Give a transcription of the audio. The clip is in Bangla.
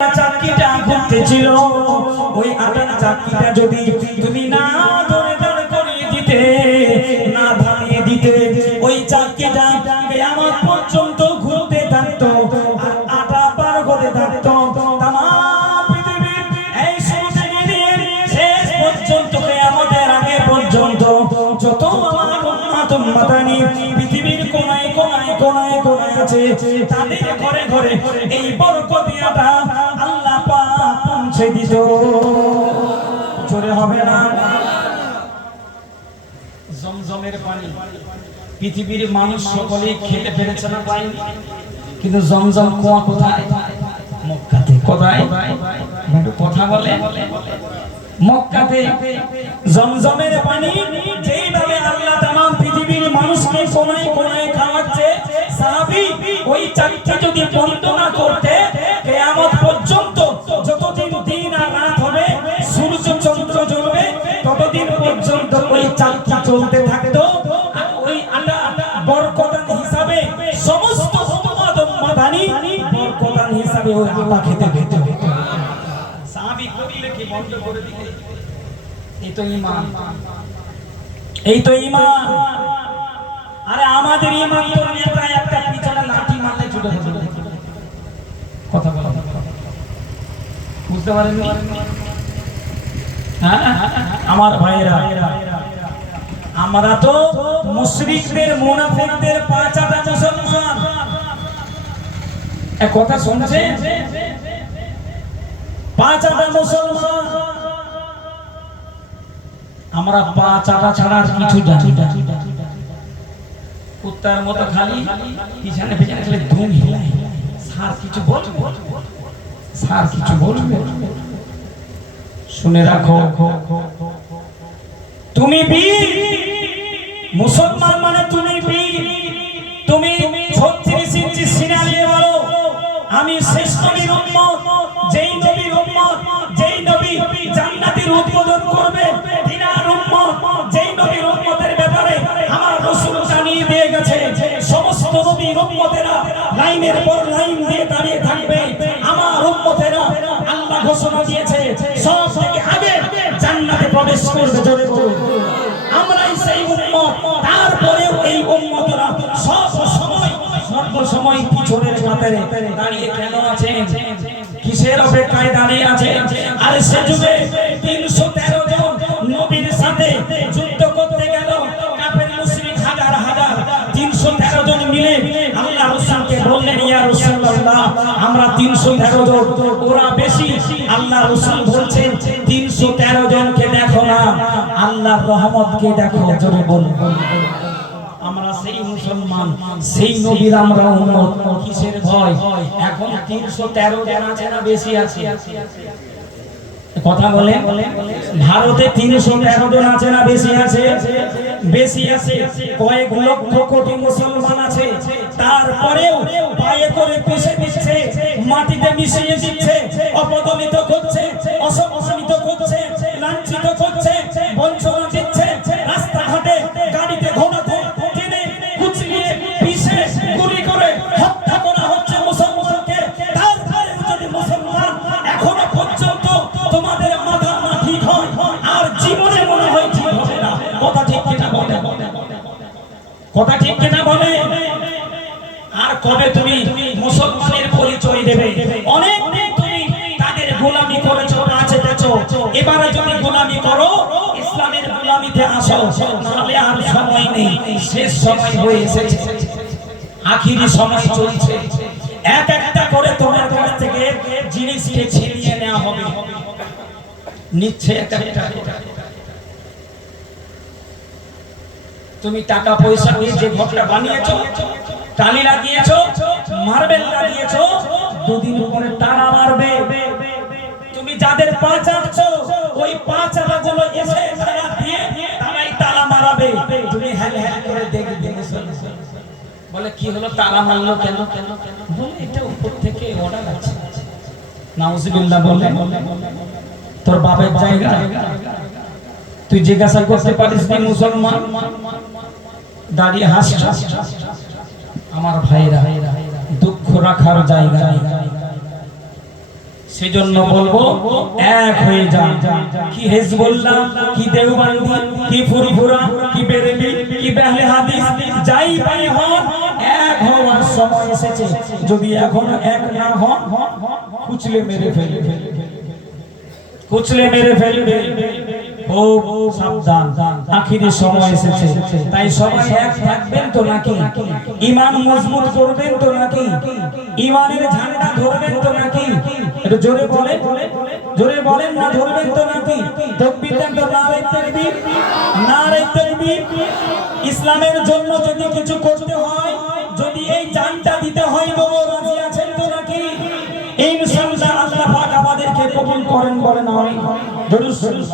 চাকরিটা ঘুরতেছিল, ওই আটার চাকরিটা যদি তুমি না ধরে দাঁড় করিয়ে দিতে, না থামিয়ে দিতে, ওই চাকরিটা কিয়ামত পর্যন্ত ঘুরতে থাকতো, আটা পার হতে থাকতো। তামাম পৃথিবীর এই শুরু থেকে নিয়ে শেষ পর্যন্ত কিয়ামতের আগে পর্যন্ত যত আমার উম্মত উম্মতানি পৃথিবীর কোনায় কোনায় কোনায় কোনায় আছে, তাদের ঘরে ঘরে এই বরকতি আটা আল্লাহ পাক পৌঁছে দিত। জোরে হবে না? জমজমের পানি পৃথিবীর মানুষ সকলেই খেতে পেরেছে না পায়নি, কিন্তু জমজম কুয়া কোথায়? মক্কাতে। কোথায়? একটু কথা বলে। মক্কাতে জমজমের পানি যেইভাবে আল্লাহ তামাম পৃথিবীর মানুষকে কোনায় কোনায় খাওয়াচ্ছে, সাহাবী ওই চাকরি যদি বন্ধ না করতে, কিয়ামত পর্যন্ত যতদিন দিন আর রাত হবে, সূর্য চন্দ্র জ্বলবে, ততদিন পর্যন্ত ওই চাকরি চলতে থাকতো। আর ওই আটা বরকতান হিসাবে সমস্ত উম্মত উম্মতানি বরকতান হিসাবে ওই আটা খেতে পেত। সাহাবী করলে কি বন্ধ করে দিবে? এই তো ঈমান, এই তো ঈমান। আরে আমাদের ঈমান তো নেতা একটা পিছনে লাঠি মারলে ছুটে যাবে। কথা বলা বুঝতে পারেননি? হ্যাঁ আমার ভাইরা, আমরা তো মুশরিকদের মুনাফিকদের পাঁচাটা মুসলমান। এক কথা শুনছে, পাঁচাটা মুসলমান। আমরা পাঁচাটা ছাড়া আর কিছু জানি না। কুত্তার মতো খালি পিছনে পিছনে খালি ধুম হিলাই, সার কিছু বলবে, সার কিছু বলবে। শুনে রাখো, তুমি বীর মুসলমান মানে তুমি বীর। তুমি 36 ইঞ্চি সিনা নিয়ে বলো আমি শেষ নবীর উম্মত, যেই নবীর উম্মত, যেই নবী জান্নাতের উদ্বোধন করবে, তিনার উম্মত, যেই নবীর উম্মতের ব্যাপারে আমার রাসূল জানিয়ে দিয়ে গেছে, সমস্ত নবীর উম্মতেরা লাইনের পর লাইন দিয়ে দাঁড়িয়ে থাকবে। আমার উম্মতেরা আল্লাহ ঘোষণা দিয়েছে সব থেকে আগে জান্নাতে প্রবেশ করবে। জোরে বলুন, আমরাই সেই উম্মত। তারপরেও এই উম্মতরা সব সময় সর্বসময় পিছনের কাতারে দাঁড়িয়ে কেন আছে? কিসের অপেক্ষায় দাঁড়িয়ে আছে? আরে সে যুগে 313 জন নবীর সাথে যুদ্ধ করতে গেল, কাফের মুশরিক হাজার হাজার। 313 জন মিলে আল্লাহ রাসূলকে বললেন, ইয়া রাসূলুল্লাহ আমরা 313 জন, ওরা বেশি। আল্লাহ রাসূল বলছেন 313 জনকে দেখো না, আল্লাহর রহমতকে দেখো। জোরে বলুন, আমরা সেই মুসলমান, সেই নবীর আমরা উম্মত। কিসের ভয়? এখন 313 জন আছে না বেশি আছে? কথা বলে। ভারতে 313 জন আছে না বেশি আছে? বেশি আছে। কয়েক লক্ষ কোটি মুসলমান আছে, তারপরেও পায়ে করে পিষে দিচ্ছে, মাটিতে মিশিয়ে দিচ্ছে, অপদমিত করছে, অসম্মানিত করছে, লাঞ্ছিত করছে, বঞ্চনা দিচ্ছে, রাস্তাঘাটে গাড়িতে ঘোড়াতে টেনে কুচলিয়ে পিষে গুলি করে হত্যা করা হচ্ছে মুসলমানকে। তারপরে যদি মুসলমান এখনো পর্যন্ত তোমাদের মাথা না ঠিক হয়, আর জীবনে মনে হয় ঠিক হবে না। কথা ঠিক কিনা বলে? কথা ঠিক কিনা বলে? আর কবে তুমি মুসলমানের পরিচয় দেবে? অনেক তুমি তাদের গোলামি করেছো, নাচেছো। এবারে যদি গোলামি করো, ইসলামের গোলামিতে আসো, নাহলে আর সময় নেই। শেষ সময় হয়ে এসেছে, আখিরি সময় চলছে। এক একটা করে তোমার কাছ থেকে জিনিসকে ছিনিয়ে নেওয়া হবে। নিচ্ছে একটা একটা। তুমি টাকা পয়সা দিয়ে যে ঘরটা বানিয়েছো, টালি লাগিয়েছো, মার্বেল লাগিয়েছো, দুদিন পরে তারা মারবে। তুমি যাদের পা চাটছো, ওই পা চাটাগুলো এসে তারা দিয়ে তারাই তালা মারাবে। তুমি হ্যাঁ হ্যাঁ করে দেখে বলে কি হলো, তালা মারলো কেন? বলে এটা উপর থেকে অর্ডার আছে। নাউজুবিল্লাহ বলে তোর বাপের জায়গা, তুই জিজ্ঞাসা করতে পারিস না? মুসলমান দাঁড়িয়ে হাসছিস। আমার ভাইরা, দুঃখ রাখার জায়গা নেই। সেজন্য বলবো এক হয়ে যান। কি হিজবুল্লাহ, কি দেওবন্দি, কি ফুরফুরা, কি বেরেলি, কি আহলে হাদিস, যাই পাই হন, এক হওয়ার সময় এসেছে। যদি এখনো এক না হন, কুচলে মেরে ফেলবে, কুচলে মেরে ফেলবে। ও সাবধান, আখিরের সময় এসেছে। তাই সবাই এক থাকবেন তো নাকি? ঈমান মজবুত করবেন তো নাকি? ঈমানের ঝান্ডা ধরবেন তো নাকি? একটু জোরে বলে, জোরে বলেন না, ধরবেন তো নাকি? তাকবীর দেন তো, নারে তাকবীর, নারে তাকবীর। ইসলামের জন্য যদি কিছু করতে হয়, যদি এই জানটা দিতে হয়, বাবা রাজি আছেন তো নাকি? ইনশাআল্লাহ আল্লাহ পাক আমাদেরকে কবুল করেন, বলেন আমিন। দরুদ শরীফ।